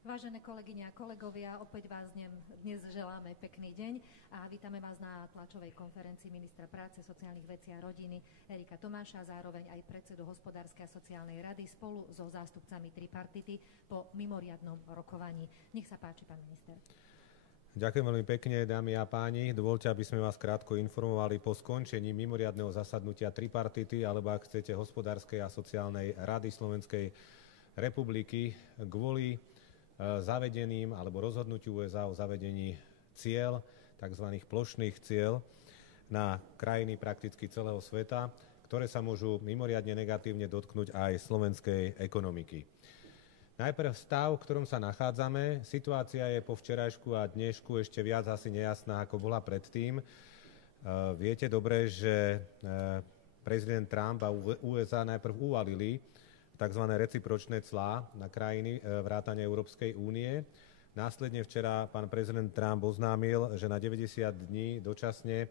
Vážené kolegyne a kolegovia, opäť vás dnes želáme pekný deň a vítame vás na tlačovej konferencii ministra práce, sociálnych vecí a rodiny Erika Tomáša, zároveň aj predsedu Hospodárskej a sociálnej rady spolu so zástupcami tripartity po mimoriadnom rokovaní. Nech sa páči, pán minister. Ďakujem veľmi pekne, dámy a páni. Dovoľte, aby sme vás krátko informovali po skončení mimoriadneho zasadnutia tripartity, alebo ak chcete Hospodárskej a sociálnej rady Slovenskej republiky kvôli zavedeným alebo rozhodnutiu USA o zavedení cieľ, tzv. Plošných cieľ na krajiny prakticky celého sveta, ktoré sa môžu mimoriadne negatívne dotknúť aj slovenskej ekonomiky. Najprv stav, v ktorom sa nachádzame. Situácia je po včerajšku a dnešku ešte viac asi nejasná, ako bola predtým. Viete dobre, že prezident Trump a USA najprv uvalili tzv. Recipročné clá na krajiny vrátane Európskej únie. Následne včera pán prezident Trump oznámil, že na 90 dní dočasne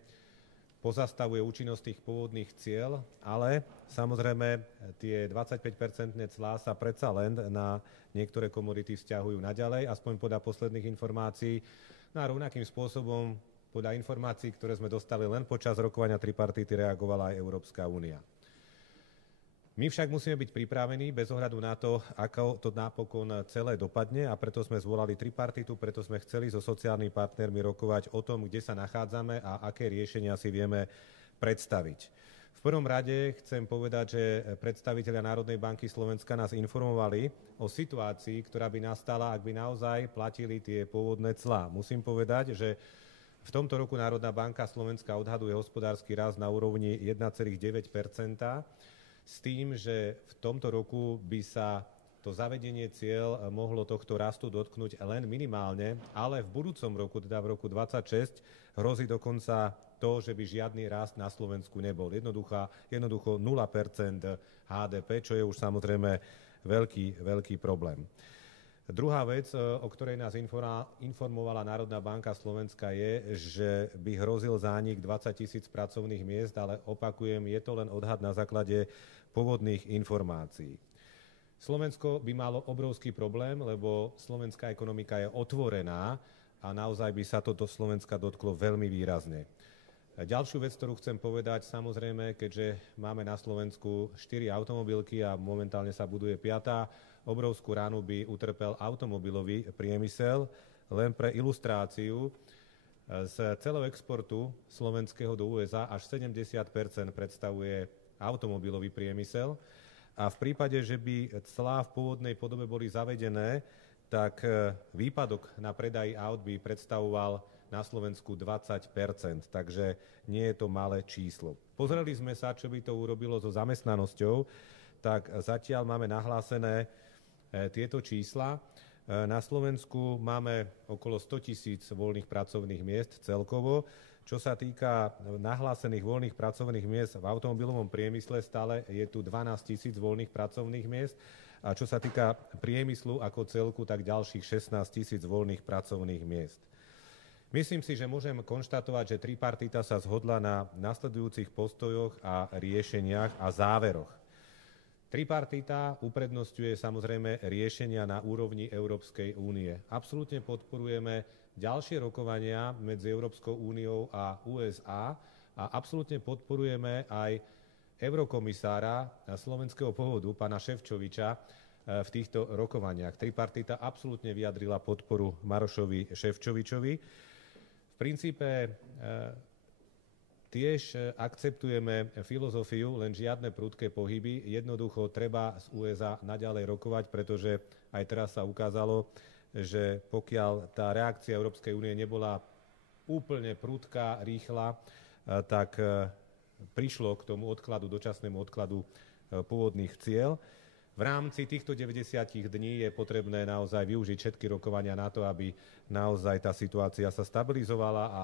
pozastavuje účinnosť tých pôvodných cieľ, ale samozrejme tie 25-percentné clá sa predsa len na niektoré komodity vzťahujú naďalej, aspoň podľa posledných informácií. No a rovnakým spôsobom podľa informácií, ktoré sme dostali len počas rokovania tripartity, reagovala aj Európska únia. My však musíme byť pripravení bez ohľadu na to, ako to napokon celé dopadne, a preto sme zvolali tripartitu, preto sme chceli so sociálnymi partnermi rokovať o tom, kde sa nachádzame a aké riešenia si vieme predstaviť. V prvom rade chcem povedať, že predstavitelia Národnej banky Slovenska nás informovali o situácii, ktorá by nastala, ak by naozaj platili tie pôvodné clá. Musím povedať, že v tomto roku Národná banka Slovenska odhaduje hospodársky rast na úrovni 1,9%, s tým, že v tomto roku by sa to zavedenie cieľ mohlo tohto rastu dotknúť len minimálne, ale v budúcom roku, teda v roku 2026, hrozí dokonca to, že by žiadny rast na Slovensku nebol. Jednoducho 0% HDP, čo je už samozrejme veľký problém. Druhá vec, o ktorej nás informovala Národná banka Slovenska, je, že by hrozil zánik 20 000 pracovných miest, ale opakujem, je to len odhad na základe pôvodných informácií. Slovensko by malo obrovský problém, lebo slovenská ekonomika je otvorená a naozaj by sa to do Slovenska dotklo veľmi výrazne. Ďalšiu vec, ktorú chcem povedať, samozrejme, keďže máme na Slovensku 4 automobilky a momentálne sa buduje 5., obrovskú ránu by utrpel automobilový priemysel. Len pre ilustráciu, z celého exportu slovenského do USA až 70% predstavuje automobilový priemysel. A v prípade, že by clá v pôvodnej podobe boli zavedené, tak výpadok na predaj aut by predstavoval na Slovensku 20%, takže nie je to malé číslo. Pozreli sme sa, čo by to urobilo so zamestnanosťou, tak zatiaľ máme nahlásené tieto čísla. Na Slovensku máme okolo 100 000 voľných pracovných miest celkovo. Čo sa týka nahlásených voľných pracovných miest v automobilovom priemysle, stále je tu 12 000 voľných pracovných miest. A čo sa týka priemyslu ako celku, tak ďalších 16 000 voľných pracovných miest. Myslím si, že môžem konštatovať, že tripartita sa zhodla na nasledujúcich postojoch a riešeniach a záveroch. Tripartita uprednostňuje samozrejme riešenia na úrovni Európskej únie. Absolútne podporujeme ďalšie rokovania medzi Európskou úniou a USA a absolútne podporujeme aj eurokomisára slovenského pôvodu, pána Šefčoviča, v týchto rokovaniach. Tripartita absolútne vyjadrila podporu Marošovi Šefčovičovi. V princípe tiež akceptujeme filozofiu, len žiadne prudké pohyby. Jednoducho treba z USA naďalej rokovať, pretože aj teraz sa ukázalo, že pokiaľ tá reakcia Európskej únie nebola úplne prudká, rýchla, tak prišlo k tomu dočasnému odkladu pôvodných cieľ. V rámci týchto 90 dní je potrebné naozaj využiť všetky rokovania na to, aby naozaj tá situácia sa stabilizovala a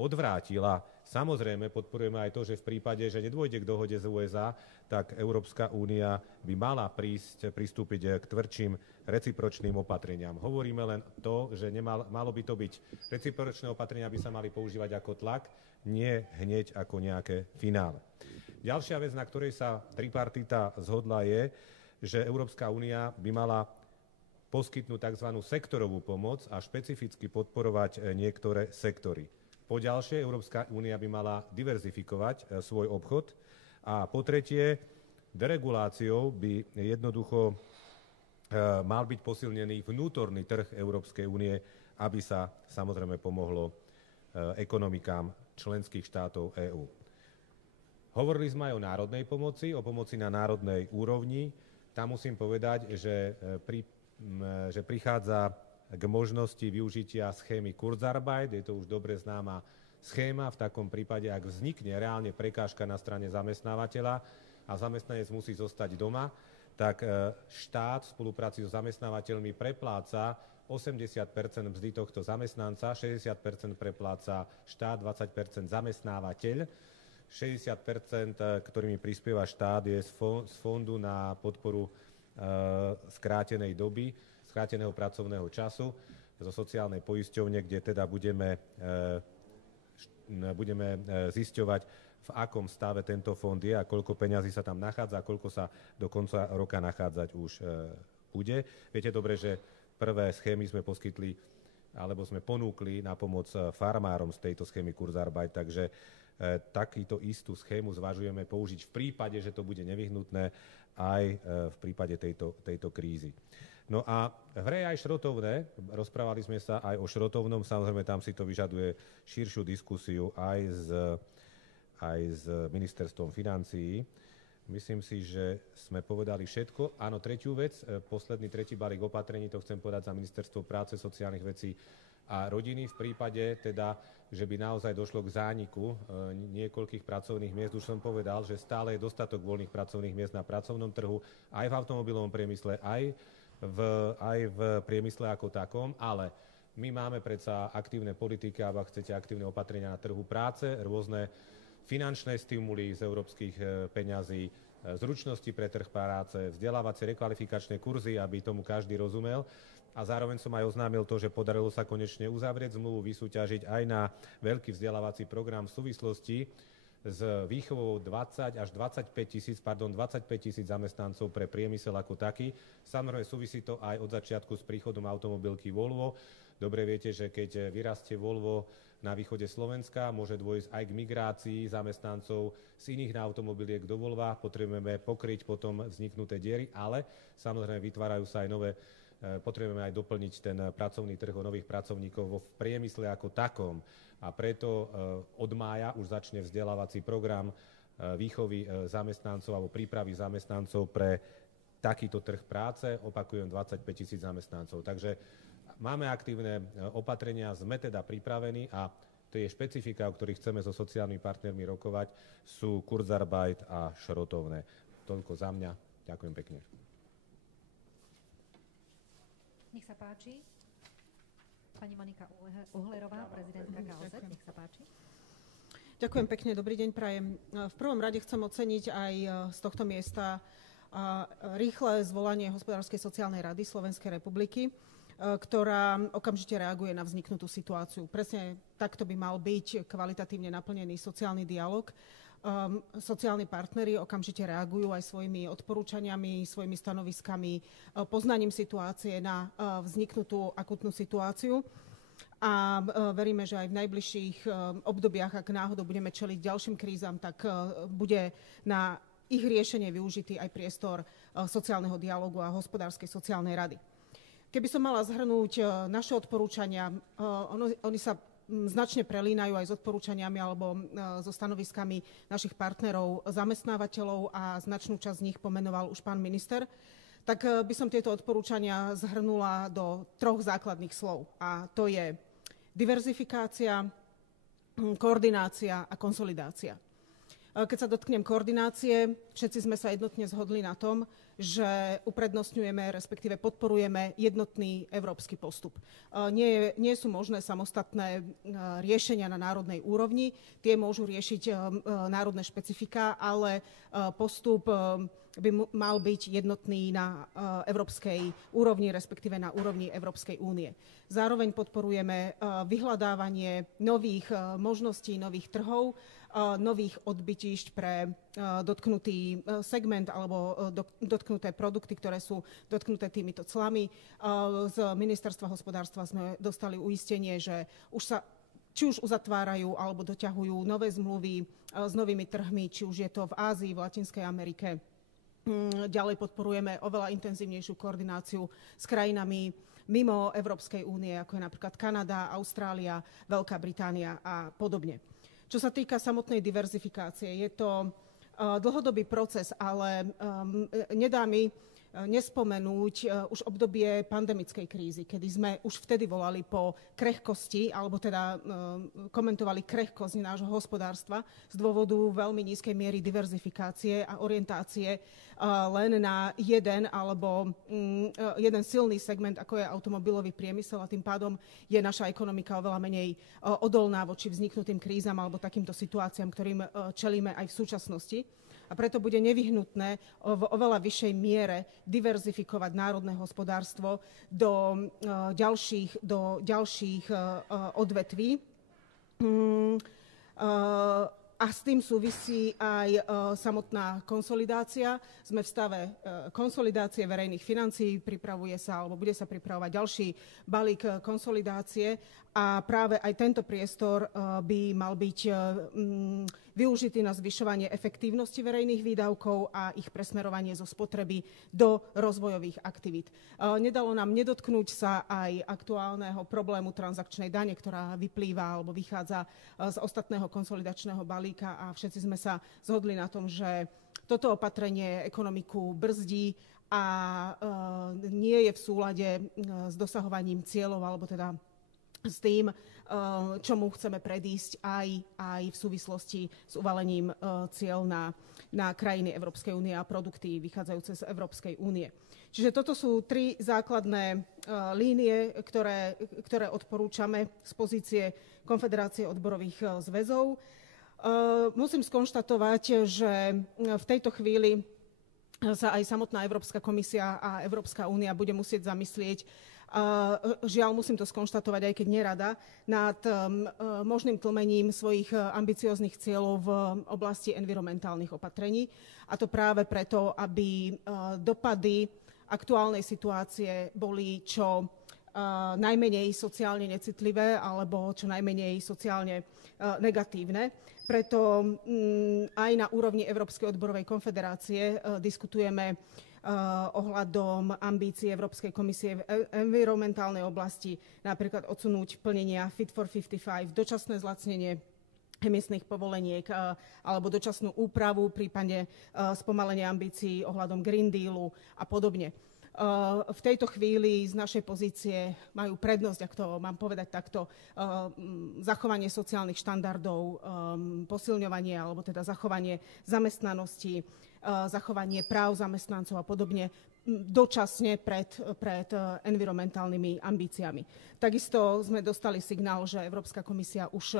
odvrátila. Samozrejme, podporujeme aj to, že v prípade, že nedôjde k dohode z USA, tak Európska únia by mala pristúpiť k tvrdším recipročným opatreniam. Hovoríme len to, že malo by to byť recipročné opatrenia, by sa mali používať ako tlak, nie hneď ako nejaké finále. Ďalšia vec, na ktorej sa tripartita zhodla, je, že Európska únia by mala poskytnúť tzv. Sektorovú pomoc a špecificky podporovať niektoré sektory. Po ďalšie, Európska únia by mala diverzifikovať svoj obchod a po tretie, dereguláciou by jednoducho mal byť posilnený vnútorný trh Európskej únie, aby sa samozrejme pomohlo ekonomikám členských štátov EÚ. Hovorili sme aj o národnej pomoci, o pomoci na národnej úrovni. Tam musím povedať, že prichádza k možnosti využitia schémy Kurzarbeit. Je to už dobre známa schéma. V takom prípade, ak vznikne reálne prekážka na strane zamestnávateľa a zamestnanec musí zostať doma, tak štát v spolupráci so zamestnávateľmi prepláca 80% mzdy tohto zamestnanca, 60% prepláca štát, 20% zamestnávateľ. 60%, ktorými prispieva štát, je z fondu na podporu skrátenej doby, skráteného pracovného času zo sociálnej poisťovne, kde teda budeme zisťovať, v akom stave tento fond je a koľko peňazí sa tam nachádza a koľko sa do konca roka nachádzať už bude. Viete dobre, že prvé schémy sme poskytli alebo sme ponúkli na pomoc farmárom z tejto schémy Kurzarbeit, takže takýto istú schému zvažujeme použiť v prípade, že to bude nevyhnutné aj v prípade tejto krízy. No a v hre aj šrotovné, rozprávali sme sa aj o šrotovnom, samozrejme tam si to vyžaduje širšiu diskusiu aj s ministerstvom financií. Myslím si, že sme povedali všetko. Áno, tretiu vec, tretí balík opatrení, to chcem povedať za Ministerstvo práce, sociálnych vecí a rodiny. V prípade teda, že by naozaj došlo k zániku niekoľkých pracovných miest, už som povedal, že stále je dostatok voľných pracovných miest na pracovnom trhu, aj v automobilovom priemysle, aj v priemysle ako takom, ale my máme predsa aktívne politiky, alebo ak chcete aktívne opatrenia na trhu práce, rôzne finančné stimuly z európskych peňazí, zručnosti pre trh práce, vzdelávacie rekvalifikačné kurzy, aby tomu každý rozumel. A zároveň som aj oznámil to, že podarilo sa konečne uzavrieť zmluvu, vysúťažiť aj na veľký vzdelávací program v súvislosti s výchovou 20 až 25 tisíc zamestnancov pre priemysel ako taký. Samozrejme súvisí to aj od začiatku s príchodom automobilky Volvo. Dobre viete, že keď vyrastie Volvo na východe Slovenska, môže dôjsť aj k migrácii zamestnancov z iných automobiliek do Volva. Potrebujeme pokryť potom vzniknuté diery, ale samozrejme vytvárajú sa aj nové. Potrebujeme aj doplniť ten pracovný trh o nových pracovníkov vo priemysle ako takom. A preto od mája už začne vzdelávací program výchovy zamestnancov alebo prípravy zamestnancov pre takýto trh práce. Opakujem, 25 tisíc zamestnancov. Takže máme aktívne opatrenia, sme teda pripravení a tie špecifika, o ktorých chceme so sociálnymi partnermi rokovať, sú Kurzarbeit a šrotovné. Toľko za mňa. Ďakujem pekne. Nech sa páči. Pani Monika Uhlerová, prezidentka KOZ, nech sa páči. Ďakujem pekne, dobrý deň prajem. V prvom rade chcem oceniť aj z tohto miesta rýchle zvolanie Hospodárskej sociálnej rady Slovenskej republiky, ktorá okamžite reaguje na vzniknutú situáciu. Presne takto by mal byť kvalitatívne naplnený sociálny dialog. Sociálni partneri okamžite reagujú aj svojimi odporúčaniami, svojimi stanoviskami, poznaním situácie na vzniknutú akútnu situáciu. A veríme, že aj v najbližších obdobiach, ak náhodou budeme čeliť ďalším krízam, tak bude na ich riešenie využitý aj priestor sociálneho dialógu a Hospodárskej sociálnej rady. Keby som mala zhrnúť naše odporúčania, oni sa značne prelínajú aj s odporúčaniami alebo so stanoviskami našich partnerov, zamestnávateľov a značnú časť z nich pomenoval už pán minister, tak by som tieto odporúčania zhrnula do 3 základných slov. A to je diverzifikácia, koordinácia a konsolidácia. Keď sa dotknem koordinácie, všetci sme sa jednotne zhodli na tom, že uprednostňujeme, respektíve podporujeme jednotný európsky postup. Nie sú možné samostatné riešenia na národnej úrovni, tie môžu riešiť národné špecifika, ale postup by mal byť jednotný na európskej úrovni, respektíve na úrovni Európskej únie. Zároveň podporujeme vyhľadávanie nových možností, nových trhov, nových odbytišť pre dotknutý segment alebo dotknuté produkty, ktoré sú dotknuté týmito clami. Z Ministerstva hospodárstva sme dostali uistenie, že či už uzatvárajú alebo doťahujú nové zmluvy s novými trhmi, či už je to v Ázii, v Latinskej Amerike. Ďalej podporujeme oveľa intenzívnejšiu koordináciu s krajinami mimo Európskej únie, ako je napríklad Kanada, Austrália, Veľká Británia a podobne. Čo sa týka samotnej diverzifikácie, je to dlhodobý proces, ale nedá mi nespomenúť už obdobie pandemickej krízy, kedy sme už vtedy volali po krehkosti, alebo teda komentovali krehkosť nášho hospodárstva z dôvodu veľmi nízkej miery diverzifikácie a orientácie len na jeden silný segment, ako je automobilový priemysel, a tým pádom je naša ekonomika oveľa menej odolná voči vzniknutým krízam alebo takýmto situáciám, ktorým čelíme aj v súčasnosti. A preto bude nevyhnutné v oveľa vyššej miere diverzifikovať národné hospodárstvo do ďalších odvetví. A s tým súvisí aj samotná konsolidácia. Sme v stave konsolidácie verejných financií, pripravuje sa alebo bude sa pripravovať ďalší balík konsolidácie a práve aj tento priestor by mal byť využitý na zvyšovanie efektívnosti verejných výdavkov a ich presmerovanie zo spotreby do rozvojových aktivít. Nedalo nám nedotknúť sa aj aktuálneho problému transakčnej dane, ktorá vyplýva alebo vychádza z ostatného konsolidačného balíka a všetci sme sa zhodli na tom, že toto opatrenie ekonomiku brzdí a nie je v súlade s dosahovaním cieľov alebo teda s tým, čomu chceme predísť aj v súvislosti s uvalením cieľ na krajiny Európskej únie a produkty vychádzajúce z Európskej únie. Čiže toto sú tri základné línie, ktoré odporúčame z pozície Konfederácie odborových zväzov. Musím skonštatovať, že v tejto chvíli sa aj samotná Európska komisia a Európska únia bude musieť zamyslieť, žiaľ, musím to skonštatovať, aj keď nerada, nad možným tlmením svojich ambicióznych cieľov v oblasti environmentálnych opatrení. A to práve preto, aby dopady aktuálnej situácie boli čo najmenej sociálne necitlivé alebo čo najmenej sociálne negatívne. Preto aj na úrovni Európskej odborovej konfederácie diskutujeme ohľadom ambícií Európskej komisie v environmentálnej oblasti, napríklad odsunúť plnenia Fit for 55, dočasné zlacnenie emisných povoleniek alebo dočasnú úpravu, prípadne spomalenie ambícií ohľadom Green Dealu a podobne. V tejto chvíli z našej pozície majú prednosť, ak to mám povedať takto, zachovanie sociálnych štandardov, posilňovanie alebo teda zachovanie zamestnanosti, zachovanie práv zamestnancov a podobne dočasne pred environmentálnymi ambíciami. Takisto sme dostali signál, že Európska komisia už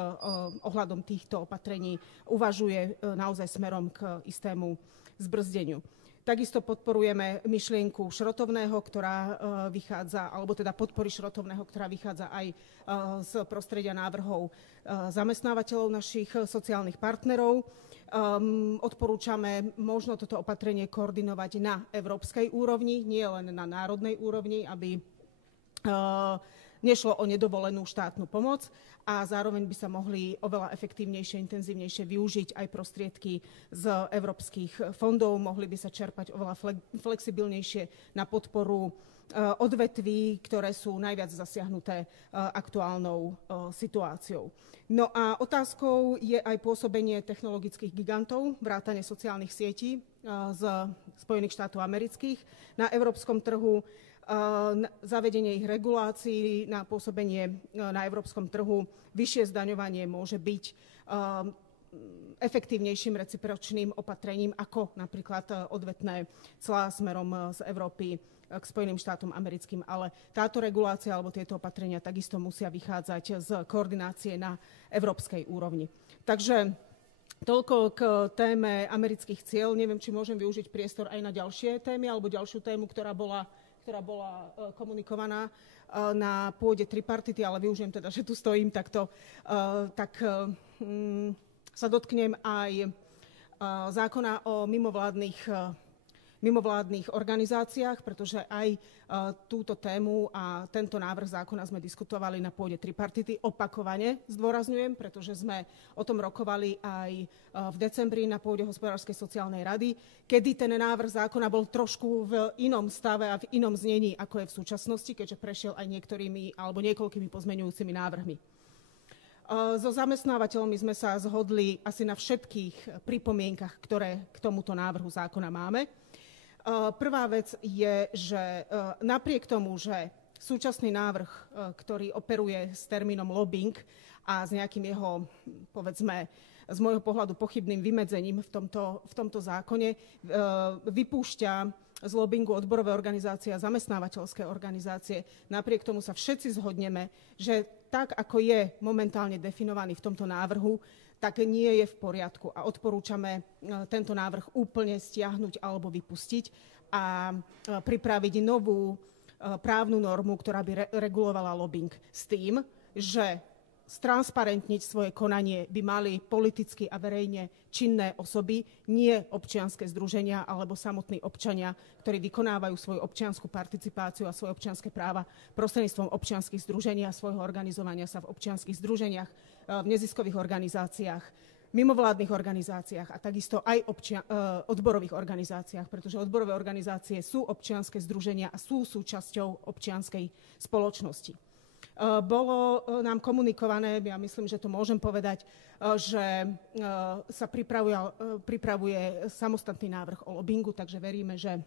ohľadom týchto opatrení uvažuje naozaj smerom k istému zbrzdeniu. Takisto podporujeme myšlienku šrotovného, ktorá vychádza, alebo teda podpory šrotovného, ktorá vychádza aj z prostredia návrhov zamestnávateľov našich sociálnych partnerov. Odporúčame možno toto opatrenie koordinovať na európskej úrovni, nie len na národnej úrovni, aby nešlo o nedovolenú štátnu pomoc a zároveň by sa mohli oveľa efektívnejšie, intenzívnejšie využiť aj prostriedky z európskych fondov, mohli by sa čerpať oveľa flexibilnejšie na podporu odvetví, ktoré sú najviac zasiahnuté aktuálnou situáciou. No a otázkou je aj pôsobenie technologických gigantov, vrátane sociálnych sietí z Spojených štátov amerických na európskom trhu, zavedenie ich regulácií na pôsobenie na európskom trhu, vyššie zdaňovanie môže byť efektívnejším recipročným opatrením ako napríklad odvetné clá smerom z Európy k Spojeným štátom americkým. Ale táto regulácia alebo tieto opatrenia takisto musia vychádzať z koordinácie na európskej úrovni. Takže toľko k téme amerických cieľ. Neviem, či môžem využiť priestor aj na ďalšie témy alebo ďalšiu tému, ktorá bola komunikovaná na pôde tripartity, ale využijem teda, že tu stojím, tak sa dotknem aj zákona o mimovládnych organizáciách, pretože aj túto tému a tento návrh zákona sme diskutovali na pôde tripartity. Opakovane zdôrazňujem, pretože sme o tom rokovali aj v decembri na pôde Hospodárskej sociálnej rady, kedy ten návrh zákona bol trošku v inom stave a v inom znení, ako je v súčasnosti, keďže prešiel aj niektorými alebo niekoľkými pozmeňujúcimi návrhmi. So zamestnávateľmi sme sa zhodli asi na všetkých pripomienkach, ktoré k tomuto návrhu zákona máme. Prvá vec je, že napriek tomu, že súčasný návrh, ktorý operuje s termínom lobbying a s nejakým jeho, povedzme, z môjho pohľadu pochybným vymedzením v tomto zákone, vypúšťa z lobbingu odborové organizácie a zamestnávateľské organizácie. Napriek tomu sa všetci zhodneme, že tak, ako je momentálne definovaný v tomto návrhu, tak nie je v poriadku a odporúčame tento návrh úplne stiahnuť alebo vypustiť a pripraviť novú právnu normu, ktorá by regulovala lobbying s tým, že stransparentniť svoje konanie by mali politicky a verejne činné osoby, nie občianske združenia alebo samotní občania, ktorí vykonávajú svoju občiansku participáciu a svoje občianske práva prostredníctvom občianskych združení a svojho organizovania sa v občianskych združeniach, v neziskových organizáciách, mimovládnych organizáciách a takisto aj odborových organizáciách, pretože odborové organizácie sú občianske združenia a sú súčasťou občianskej spoločnosti. Bolo nám komunikované, ja myslím, že to môžem povedať, že sa pripravuje samostatný návrh o lobingu, takže veríme, že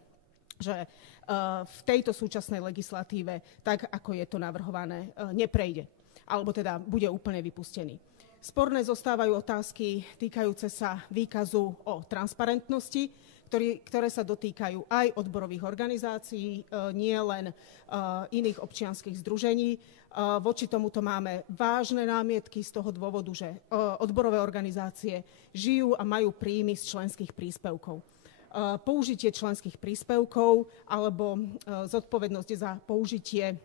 v tejto súčasnej legislatíve, tak ako je to navrhované, neprejde, alebo teda bude úplne vypustený. Sporné zostávajú otázky týkajúce sa výkazu o transparentnosti, ktoré sa dotýkajú aj odborových organizácií, nie len iných občianskych združení. Voči tomuto máme vážne námietky z toho dôvodu, že odborové organizácie žijú a majú príjmy z členských príspevkov. Použitie členských príspevkov alebo zodpovednosť za použitie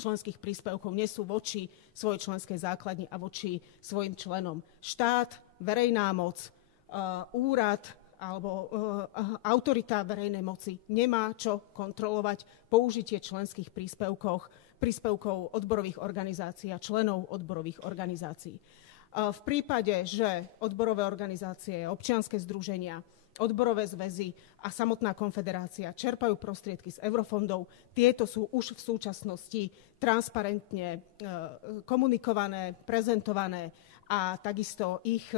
členských príspevkov nesú voči svojej členskej základni a voči svojim členom. Štát, verejná moc, úrad alebo autorita verejnej moci nemá čo kontrolovať použitie členských príspevkov odborových organizácií a členov odborových organizácií. V prípade, že odborové organizácie, občianske združenia, odborové zväzy a samotná konfederácia čerpajú prostriedky z eurofondov, tieto sú už v súčasnosti transparentne komunikované, prezentované a takisto ich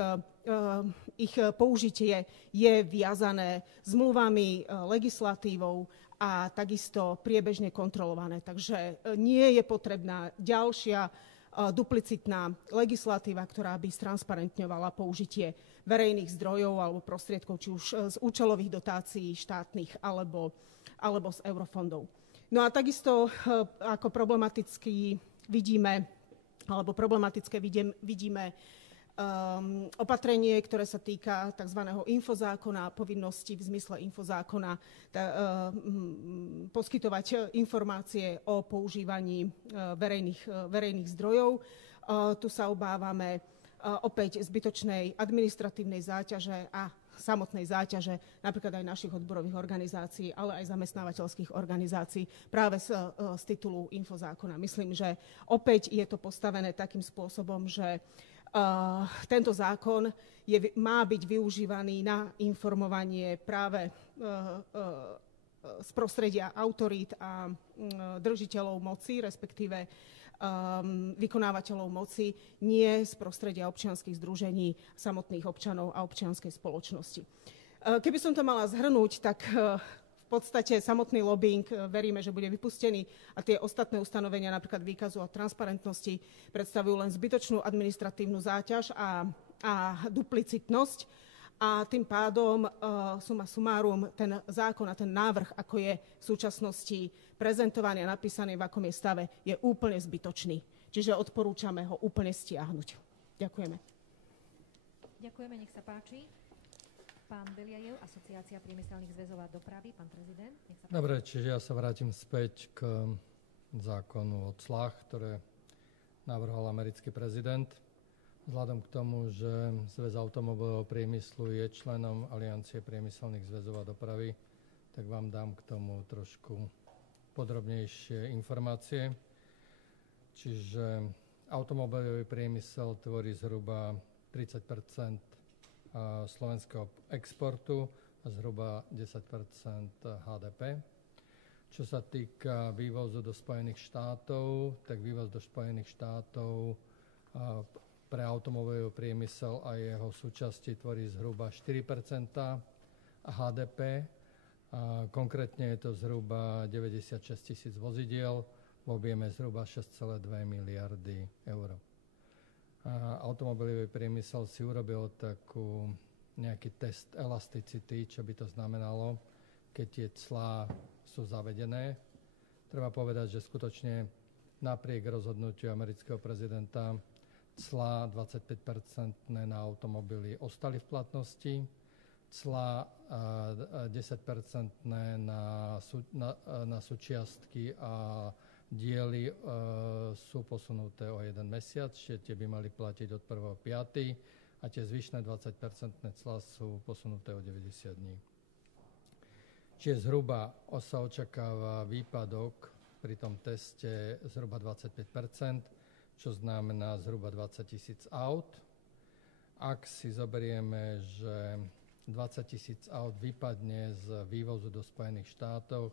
použitie je viazané zmluvami, legislatívou a takisto priebežne kontrolované. Takže nie je potrebná ďalšia duplicitná legislatíva, ktorá by stransparentňovala použitie verejných zdrojov alebo prostriedkov, či už z účelových dotácií štátnych alebo z eurofondov. No a takisto ako problematické vidíme opatrenie, ktoré sa týka tzv. Infozákona, povinnosti v zmysle infozákona poskytovať informácie o používaní verejných zdrojov. Tu sa obávame opäť zbytočnej administratívnej záťaže a samotnej záťaže napríklad aj našich odborových organizácií, ale aj zamestnávateľských organizácií práve z titulu infozákona. Myslím, že opäť je to postavené takým spôsobom, že tento zákon má byť využívaný na informovanie práve z prostredia autorít a držiteľov moci, respektíve vykonávateľov moci, nie z prostredia občianskych združení samotných občanov a občianskej spoločnosti. Keby som to mala zhrnúť, tak v podstate samotný lobbying veríme, že bude vypustený a tie ostatné ustanovenia, napríklad výkazu o transparentnosti, predstavujú len zbytočnú administratívnu záťaž a duplicitnosť. A tým pádom summa summarum ten zákon a ten návrh, ako je v súčasnosti prezentovaný a napísaný, v akom je stave, je úplne zbytočný. Čiže odporúčame ho úplne stiahnuť. Ďakujeme. Ďakujeme, nech sa páči. Pán Beliajev, Asociácia priemyselných zväzov a dopravy, pán prezident. Nech sa páči. Dobre, čiže ja sa vrátim späť k zákonu o clách, ktoré navrhol americký prezident. Vzhľadom k tomu, že Zväz automobilového priemyslu je členom Aliancie priemyselných zväzov a dopravy, tak vám dám k tomu trošku podrobnejšie informácie. Čiže automobilový priemysel tvorí zhruba 30 slovenského exportu a zhruba 10 HDP. Čo sa týka vývozu do Spojených štátov, tak vývoz do Spojených štátov pre automobilový priemysel a jeho súčasti tvorí zhruba 4 HDP. Konkrétne je to zhruba 96 000 vozidiel v objeme zhruba 6,2 miliardy eur. Automobilový priemysel si urobil nejaký test elasticity, čo by to znamenalo, keď tie clá sú zavedené. Treba povedať, že skutočne napriek rozhodnutiu amerického prezidenta clá 25% na automobily ostali v platnosti, clá 10% na súčiastky a diely sú posunuté o 1 mesiac, čiže tie by mali platiť od 1.5. a tie zvyšné 20% clá sú posunuté o 90 dní. Čiže zhruba sa očakáva výpadok pri tom teste zhruba 25%, čo znamená zhruba 20 000 aut. Ak si zoberieme, že 20 000 aut vypadne z vývozu do Spojených štátov,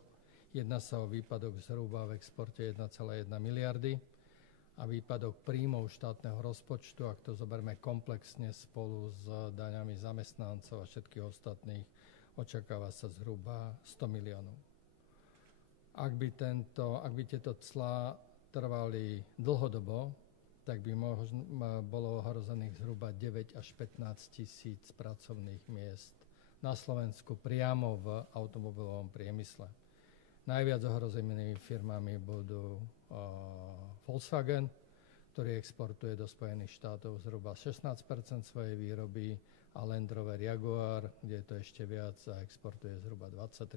jedná sa o výpadok zhruba v exporte 1,1 miliardy a výpadok príjmov štátneho rozpočtu, ak to zoberme komplexne spolu s daňami zamestnancov a všetkých ostatných, očakáva sa zhruba 100 miliónov. Ak by tieto clá trvali dlhodobo, tak by bolo ohrozených zhruba 9 až 15 000 pracovných miest na Slovensku priamo v automobilovom priemysle. Najviac ohrozenými firmami budú Volkswagen, ktorý exportuje do Spojených štátov zhruba 16% svojej výroby, a Land Rover Jaguar, kde je to ešte viac a exportuje zhruba 23%.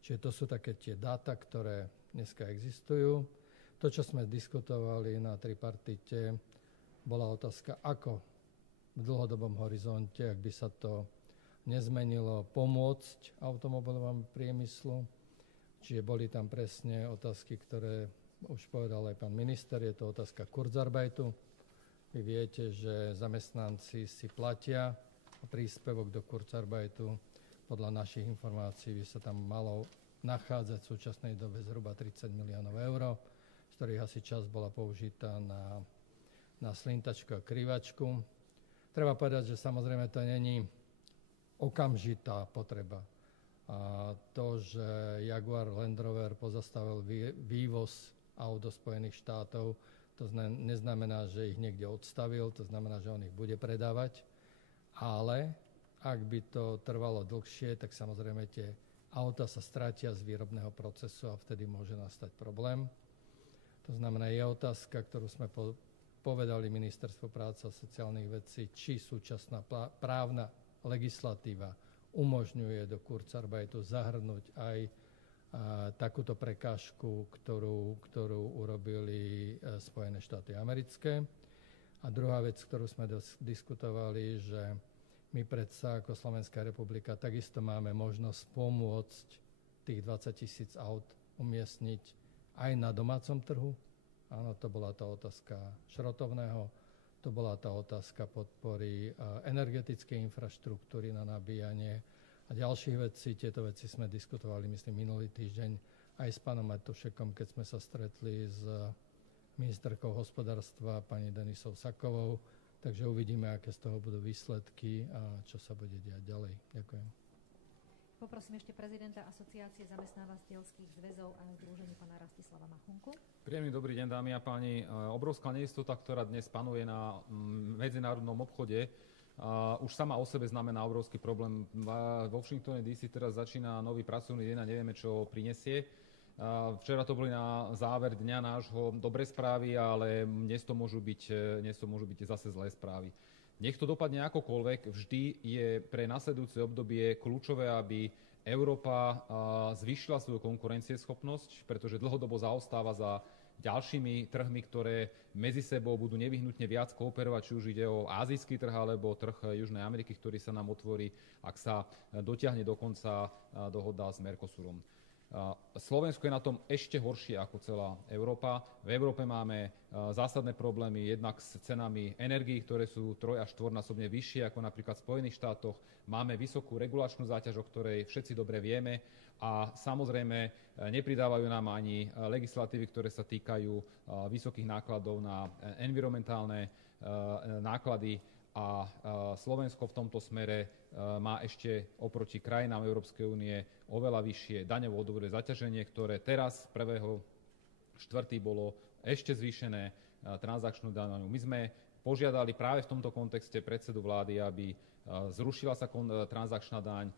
Čiže to sú také tie dáta, ktoré dneska existujú. To, čo sme diskutovali na tripartite, bola otázka, ako v dlhodobom horizonte, ak by sa to nezmenilo, pomôcť automobilovému priemyslu. Čiže boli tam presne otázky, ktoré už povedal aj pán minister, je to otázka Kurzarbeitu. Vy viete, že zamestnanci si platia príspevok do Kurzarbeitu. Podľa našich informácií by sa tam malo nachádzať v súčasnej dobe zhruba 30 miliónov eur, z ktorých asi časť bola použitá na slintačku a krivačku. Treba povedať, že samozrejme to není okamžitá potreba. A to, že Jaguar Land Rover pozastavil vývoz aut do Spojených štátov, to neznamená, že ich niekde odstavil, to znamená, že on ich bude predávať. Ale ak by to trvalo dlhšie, tak samozrejme tie auta sa stratia z výrobného procesu a vtedy môže nastať problém. To znamená, je otázka, ktorú sme povedali Ministerstvo práce a sociálnych vecí, či súčasná právna legislatíva umožňuje do Kurzarbeitu zahrnúť aj takúto prekážku, ktorú urobili Spojené štáty americké. A druhá vec, ktorú sme diskutovali, že my predsa ako Slovenská republika takisto máme možnosť pomôcť tých 20 000 aut umiestniť aj na domácom trhu. Áno, to bola tá otázka šrotovného, to bola tá otázka podpory energetickej infraštruktúry na nabíjanie a ďalších vecí. Tieto veci sme diskutovali, myslím, minulý týždeň aj s pánom Matušekom, keď sme sa stretli s ministerkou hospodárstva pani Denisou Sakovou. Takže uvidíme, aké z toho budú výsledky a čo sa bude diať ďalej. Ďakujem. Poprosím ešte prezidenta Asociácie zamestnávateľských zväzov a združení pána Rastislava Machunku. Príjemný dobrý deň, dámy a páni. Obrovská neistota, ktorá dnes panuje na medzinárodnom obchode, už sama o sebe znamená obrovský problém. Vo Washingtone DC teraz začína nový pracovný deň a nevieme, čo prinesie. Včera to boli na záver dňa nášho dobré správy, ale dnes to môžu byť zase zlé správy. Nech to dopadne akokoľvek, vždy je pre nasledujúce obdobie kľúčové, aby Európa zvýšila svoju konkurencieschopnosť, pretože dlhodobo zaostáva za ďalšími trhmi, ktoré medzi sebou budú nevyhnutne viac kooperovať, či už ide o ázijský trh alebo trh Južnej Ameriky, ktorý sa nám otvorí, ak sa dotiahne dokonca dohoda s Mercosurom. Slovensko je na tom ešte horšie ako celá Európa. V Európe máme zásadné problémy jednak s cenami energií, ktoré sú 3- až 4-násobne vyššie ako napríklad v Spojených štátoch. Máme vysokú regulačnú záťaž, o ktorej všetci dobre vieme a samozrejme nepridávajú nám ani legislatívy, ktoré sa týkajú vysokých nákladov na environmentálne náklady a Slovensko v tomto smere má ešte oproti krajinám Európskej únie oveľa vyššie daňovo odvodové zaťaženie, ktoré teraz 1.4. bolo ešte zvýšené transakčnú daňou. My sme požiadali práve v tomto kontexte predsedu vlády, aby zrušila sa transakčná daň,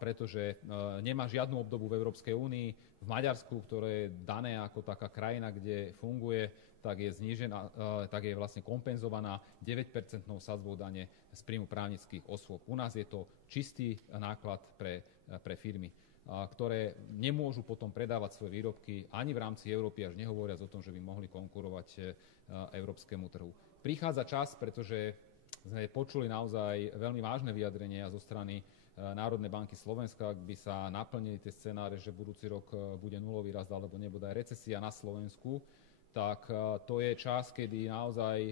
pretože nemá žiadnu obdobu v Európskej únii. V Maďarsku, ktoré je dané ako taká krajina, kde funguje, tak je znížená, tak je vlastne kompenzovaná 9% sadzbou dane z príjmu právnických osôb. U nás je to čistý náklad pre firmy, ktoré nemôžu potom predávať svoje výrobky ani v rámci Európy, až nehovoriac o tom, že by mohli konkurovať európskemu trhu. Prichádza čas, pretože sme počuli naozaj veľmi vážne vyjadrenia zo strany Národnej banky Slovenska, ak by sa naplnili tie scenáre, že budúci rok bude nulový rast alebo nebude aj recesia na Slovensku, tak to je čas, kedy naozaj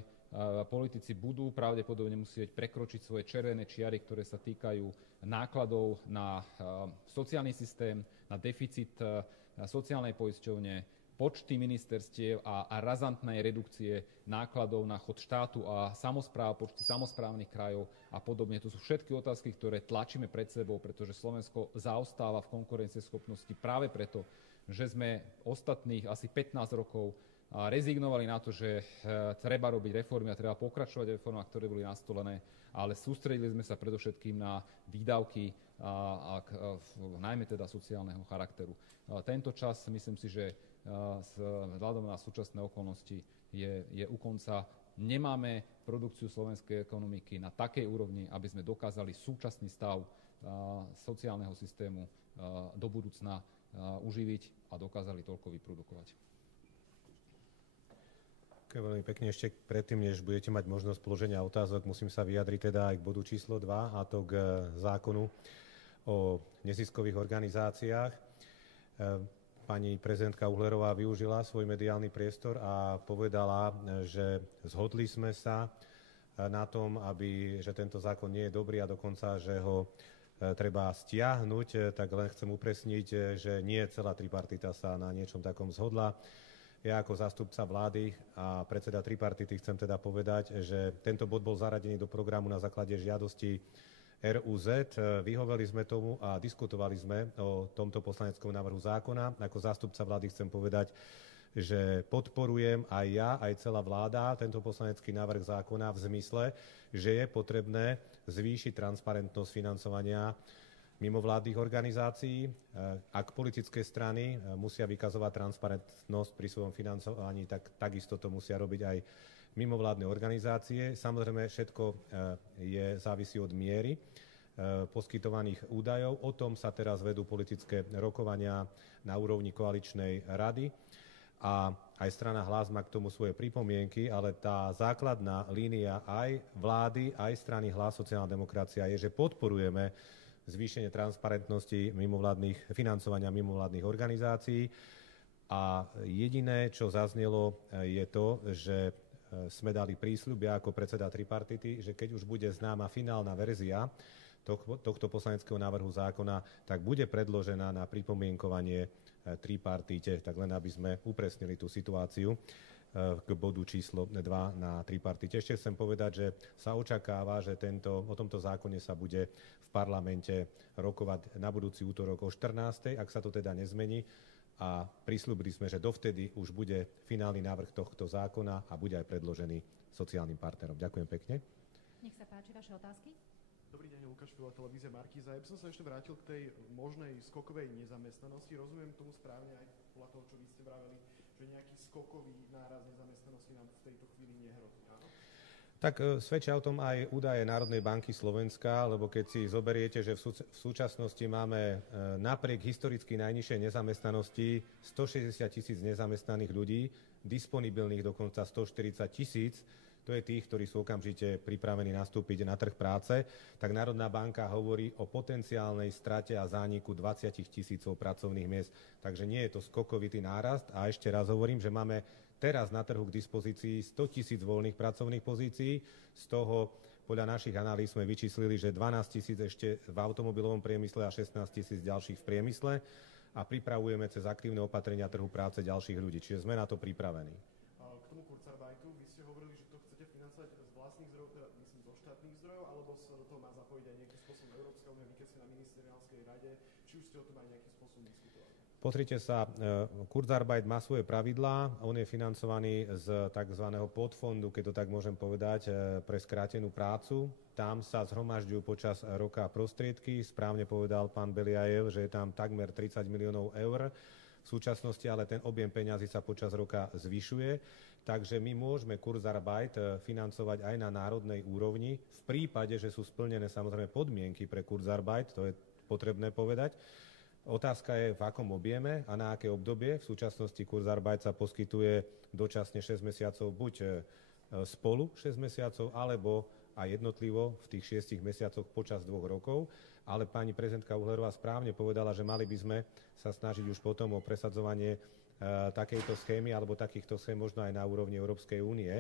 politici budú pravdepodobne musieť prekročiť svoje červené čiary, ktoré sa týkajú nákladov na sociálny systém, na deficit sociálnej poisťovne, počty ministerstiev a razantnej redukcie nákladov na chod štátu a samospráv, počty samosprávnych krajov a podobne. To sú všetky otázky, ktoré tlačíme pred sebou, pretože Slovensko zaostáva v konkurencieschopnosti práve preto, že sme ostatných asi 15 rokov rezignovali na to, že treba robiť reformy a treba pokračovať v reformách, ktoré boli nastolené, ale sústredili sme sa predovšetkým na výdavky, najmä teda sociálneho charakteru. Tento čas, myslím si, že vzhľadom na súčasné okolnosti je u konca. Nemáme produkciu slovenskej ekonomiky na takej úrovni, aby sme dokázali súčasný stav sociálneho systému do budúcna uživiť a dokázali toľko vyprodukovať. Veľmi pekne ešte predtým, než budete mať možnosť položenia otázok, musím sa vyjadriť teda aj k bodu číslo 2, a to k zákonu o neziskových organizáciách. Pani prezidentka Uhlerová využila svoj mediálny priestor a povedala, že zhodli sme sa na tom, že tento zákon nie je dobrý a dokonca, že ho treba stiahnuť. Tak len chcem upresniť, že nie celá tripartita sa na niečom takom zhodla. Ja ako zástupca vlády a predseda tripartity chcem teda povedať, že tento bod bol zaradený do programu na základe žiadosti RUZ. Vyhoveli sme tomu a diskutovali sme o tomto poslaneckom návrhu zákona. Ako zástupca vlády chcem povedať, že podporujem aj ja, aj celá vláda tento poslanecký návrh zákona v zmysle, že je potrebné zvýšiť transparentnosť financovania mimovládnych organizácií. Ak politické strany musia vykazovať transparentnosť pri svojom financovaní, tak takisto to musia robiť aj mimovládne organizácie. Samozrejme, všetko závisí od miery poskytovaných údajov. O tom sa teraz vedú politické rokovania na úrovni koaličnej rady a aj strana Hlas má k tomu svoje pripomienky, ale tá základná línia aj vlády, aj strany Hlas sociálna demokracia je, že podporujeme zvýšenie transparentnosti financovania mimovládnych organizácií. A jediné, čo zaznelo, je to, že sme dali prísľub, ja ako predseda tripartity, že keď už bude známa finálna verzia tohto poslaneckého návrhu zákona, tak bude predložená na pripomienkovanie tripartite, tak len aby sme upresnili tú situáciu k bodu číslo 2 na tripartite. Ešte chcem povedať, že sa očakáva, že o tomto zákone sa bude v parlamente rokovať na budúci útorok o 14:00, ak sa to teda nezmení. A prisľúbili sme, že dovtedy už bude finálny návrh tohto zákona a bude aj predložený sociálnym partnerom. Ďakujem pekne. Nech sa páči, vaše otázky. Dobrý deň, Lukáš Fila, televízia Markíza. Ja by som sa ešte vrátil k tej možnej skokovej nezamestnanosti. Rozumiem tomu správne aj podľa toho, čo vy ste vraveli, že nejaký skokový náraz nezamestnanosti nám v tejto chvíli nehrozí, áno? Tak svedčia o tom aj údaje Národnej banky Slovenska, lebo keď si zoberiete, že v súčasnosti máme napriek historicky najnižšej nezamestnanosti 160 000 nezamestnaných ľudí, disponibilných dokonca 140 000, to je tých, ktorí sú okamžite pripravení nastúpiť na trh práce, tak Národná banka hovorí o potenciálnej strate a zániku 20 000 pracovných miest. Takže nie je to skokovitý nárast a ešte raz hovorím, že máme teraz na trhu k dispozícii 100 000 voľných pracovných pozícií, z toho podľa našich analýz sme vyčíslili, že 12 000 ešte v automobilovom priemysle a 16 000 ďalších v priemysle a pripravujeme cez aktívne opatrenia trhu práce ďalších ľudí, čiže sme na to pripravení. K tomu Kurzarbeitu, vy ste hovorili, že to chcete financovať z vlastných zdrojov, teda myslím zo štátnych zdrojov, alebo sa do toho má zapojiť aj nejakým spôsobom Európska únia, vy keď ste na ministeriálskej rade, či už ste o tom aj nejakým spôsobom diskutovali? Pozrite sa, Kurzarbeit má svoje pravidlá, on je financovaný z tzv. Podfondu, keď to tak môžem povedať, pre skrátenú prácu. Tam sa zhromažďujú počas roka prostriedky, správne povedal pán Beliajev, že je tam takmer 30 miliónov eur. V súčasnosti ale ten objem peňazí sa počas roka zvyšuje, takže my môžeme Kurzarbeit financovať aj na národnej úrovni v prípade, že sú splnené samozrejme podmienky pre Kurzarbeit, to je potrebné povedať. Otázka je, v akom objeme a na aké obdobie. V súčasnosti Kurzarbeit sa poskytuje dočasne 6 mesiacov buď spolu 6 mesiacov, alebo aj jednotlivo v tých 6 mesiacoch počas 2 rokov. Ale pani prezidentka Uhlerová správne povedala, že mali by sme sa snažiť už potom o presadzovanie takejto schémy alebo takýchto schém možno aj na úrovni Európskej únie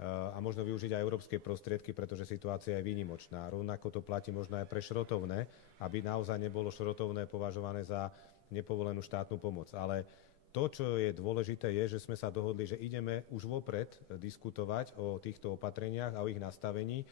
a možno využiť aj európske prostriedky, pretože situácia je výnimočná. Rovnako to platí možno aj pre šrotovné, aby naozaj nebolo šrotovné považované za nepovolenú štátnu pomoc. Ale to, čo je dôležité, je, že sme sa dohodli, že ideme už vopred diskutovať o týchto opatreniach a o ich nastavení,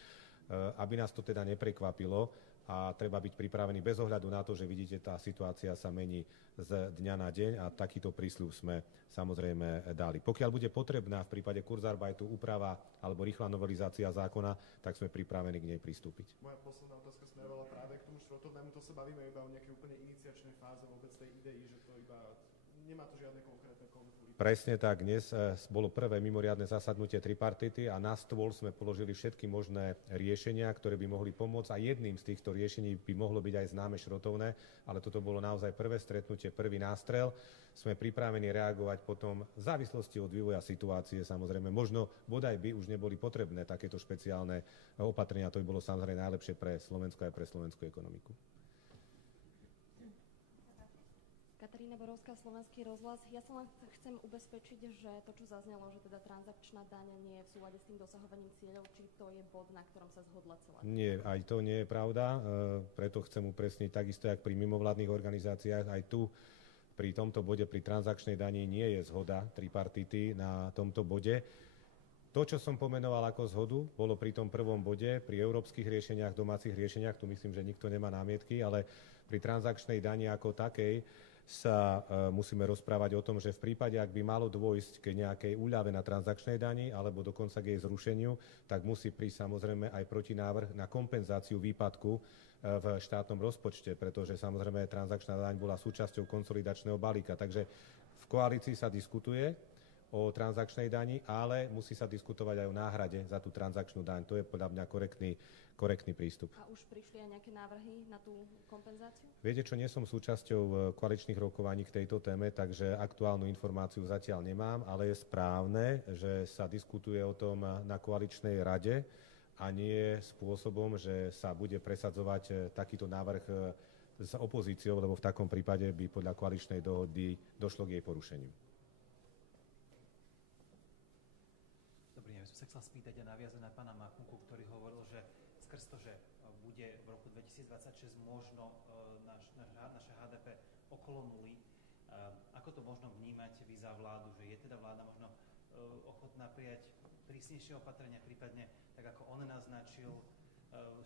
aby nás to teda neprekvapilo a treba byť pripravený bez ohľadu na to, že vidíte, tá situácia sa mení z dňa na deň a takýto prísľub sme samozrejme dali. Pokiaľ bude potrebná v prípade Kurzarbeitu úprava alebo rýchla novelizácia zákona, tak sme pripravení k nej pristúpiť. Moja posledná otázka smerovala práve k tomu šrotovnému, to sa bavíme iba o nejakej úplne iniciačnej fáze vôbec tej idei, že to iba nemá to žiadne konkrétne konflikty. Presne tak, dnes bolo prvé mimoriadne zasadnutie tripartity a na stôl sme položili všetky možné riešenia, ktoré by mohli pomôcť a jedným z týchto riešení by mohlo byť aj známe šrotovné, ale toto bolo naozaj prvé stretnutie, prvý nástrel. Sme pripravení reagovať potom v závislosti od vývoja situácie, samozrejme. Možno bodaj by už neboli potrebné takéto špeciálne opatrenia, to by bolo samozrejme najlepšie pre Slovensko aj pre slovenskú ekonomiku. Katarína Borovská, Slovenský rozhlas. Ja sa len chcem ubezpečiť, že to, čo zaznelo, že teda transakčná daň nie je v súlade s tým dosahovaním cieľov, či to je bod, na ktorom sa zhodla celá. Nie, aj to nie je pravda. Preto chcem upresniť, takisto jak pri mimovládnych organizáciách, aj tu pri tomto bode, pri transakčnej dani nie je zhoda tripartity na tomto bode. To, čo som pomenoval ako zhodu, bolo pri tom prvom bode, pri európskych riešeniach, domácich riešeniach, tu myslím, že nikto nemá námietky, ale pri transakčnej dani ako takej sa musíme rozprávať o tom, že v prípade, ak by malo dôjsť k nejakej úľave na transakčnej dani alebo dokonca k jej zrušeniu, tak musí prísť samozrejme aj protinávrh na kompenzáciu výpadku v štátnom rozpočte, pretože samozrejme transakčná daň bola súčasťou konsolidačného balíka. Takže v koalícii sa diskutuje o transakčnej dani, ale musí sa diskutovať aj o náhrade za tú transakčnú daň. To je podľa mňa korektný prístup. A už prišli aj nejaké návrhy na tú kompenzáciu? Viete čo, nie som súčasťou koaličných rokovaní k tejto téme, takže aktuálnu informáciu zatiaľ nemám, ale je správne, že sa diskutuje o tom na koaličnej rade a nie spôsobom, že sa bude presadzovať takýto návrh s opozíciou, lebo v takom prípade by podľa koaličnej dohody došlo k jej porušeniu. Sa chcel spýtať a naviazať na pána Machunku, ktorý hovoril, že skrz to, že bude v roku 2026 možno naše HDP okolo nuly, ako to možno vnímať vy za vládu, že je teda vláda možno ochotná prijať prísnejšie opatrenia, prípadne, tak ako on naznačil,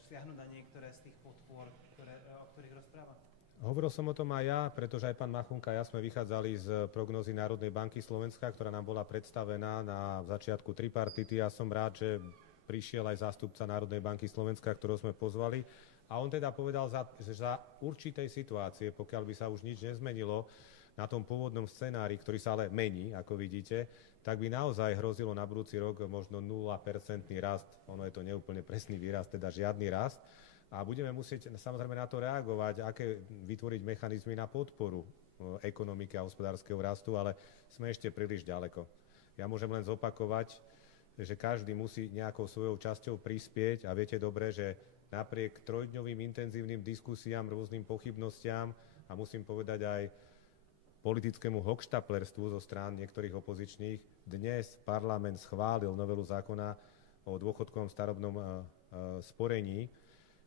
siahnuť na niektoré z tých podpor, o ktorých rozpráva? Hovoril som o tom aj ja, pretože aj pán Machunka a ja sme vychádzali z prognózy Národnej banky Slovenska, ktorá nám bola predstavená na začiatku tripartity. Ja som rád, že prišiel aj zástupca Národnej banky Slovenska, ktorého sme pozvali. A on teda povedal, že za určitej situácie, pokiaľ by sa už nič nezmenilo na tom pôvodnom scenári, ktorý sa ale mení, ako vidíte, tak by naozaj hrozilo na budúci rok možno 0% rast. Ono je to neúplne presný výraz, teda žiadny rast. A budeme musieť samozrejme na to reagovať, aké vytvoriť mechanizmy na podporu ekonomiky a hospodárskeho rastu, ale sme ešte príliš ďaleko. Ja môžem len zopakovať, že každý musí nejakou svojou časťou prispieť a viete dobre, že napriek trojdňovým intenzívnym diskusiám, rôznym pochybnostiam a musím povedať aj politickému hochštaplerstvu zo strán niektorých opozičných, dnes parlament schválil novelu zákona o dôchodkovom starobnom sporení,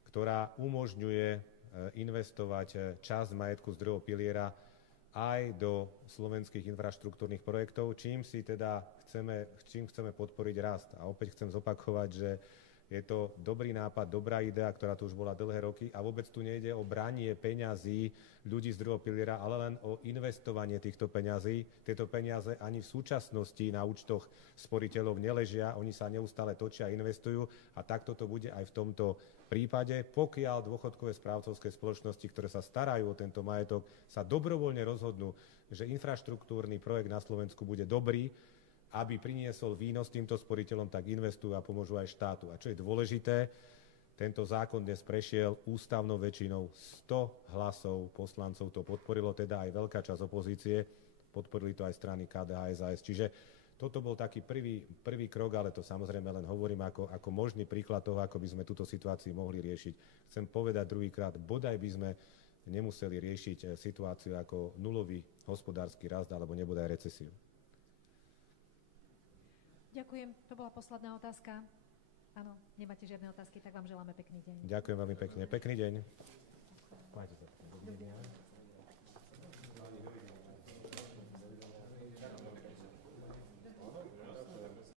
ktorá umožňuje investovať časť majetku z druhého piliera aj do slovenských infraštruktúrnych projektov, čím chceme podporiť rast. A opäť chcem zopakovať, že je to dobrý nápad, dobrá idea, ktorá tu už bola dlhé roky a vôbec tu nejde o branie peňazí ľudí z druhého piliera, ale len o investovanie týchto peňazí. Tieto peniaze ani v súčasnosti na účtoch sporiteľov neležia, oni sa neustále točia a investujú a takto to bude aj v tomto prípade, pokiaľ dôchodkové správcovské spoločnosti, ktoré sa starajú o tento majetok, sa dobrovoľne rozhodnú, že infraštruktúrny projekt na Slovensku bude dobrý, aby priniesol výnos týmto sporiteľom, tak investujú a pomôžu aj štátu. A čo je dôležité, tento zákon dnes prešiel ústavnou väčšinou 100 hlasov poslancov, to podporilo teda aj veľká časť opozície, podporili to aj strany KDH, SAS. Čiže toto bol taký prvý krok, ale to samozrejme len hovorím ako možný príklad toho, ako by sme túto situáciu mohli riešiť. Chcem povedať druhýkrát, bodaj by sme nemuseli riešiť situáciu ako nulový hospodársky rast alebo nebodaj recesiu. Ďakujem. To bola posledná otázka. Áno, nemáte žiadne otázky, tak vám želáme pekný deň. Ďakujem veľmi pekne. Pekný deň.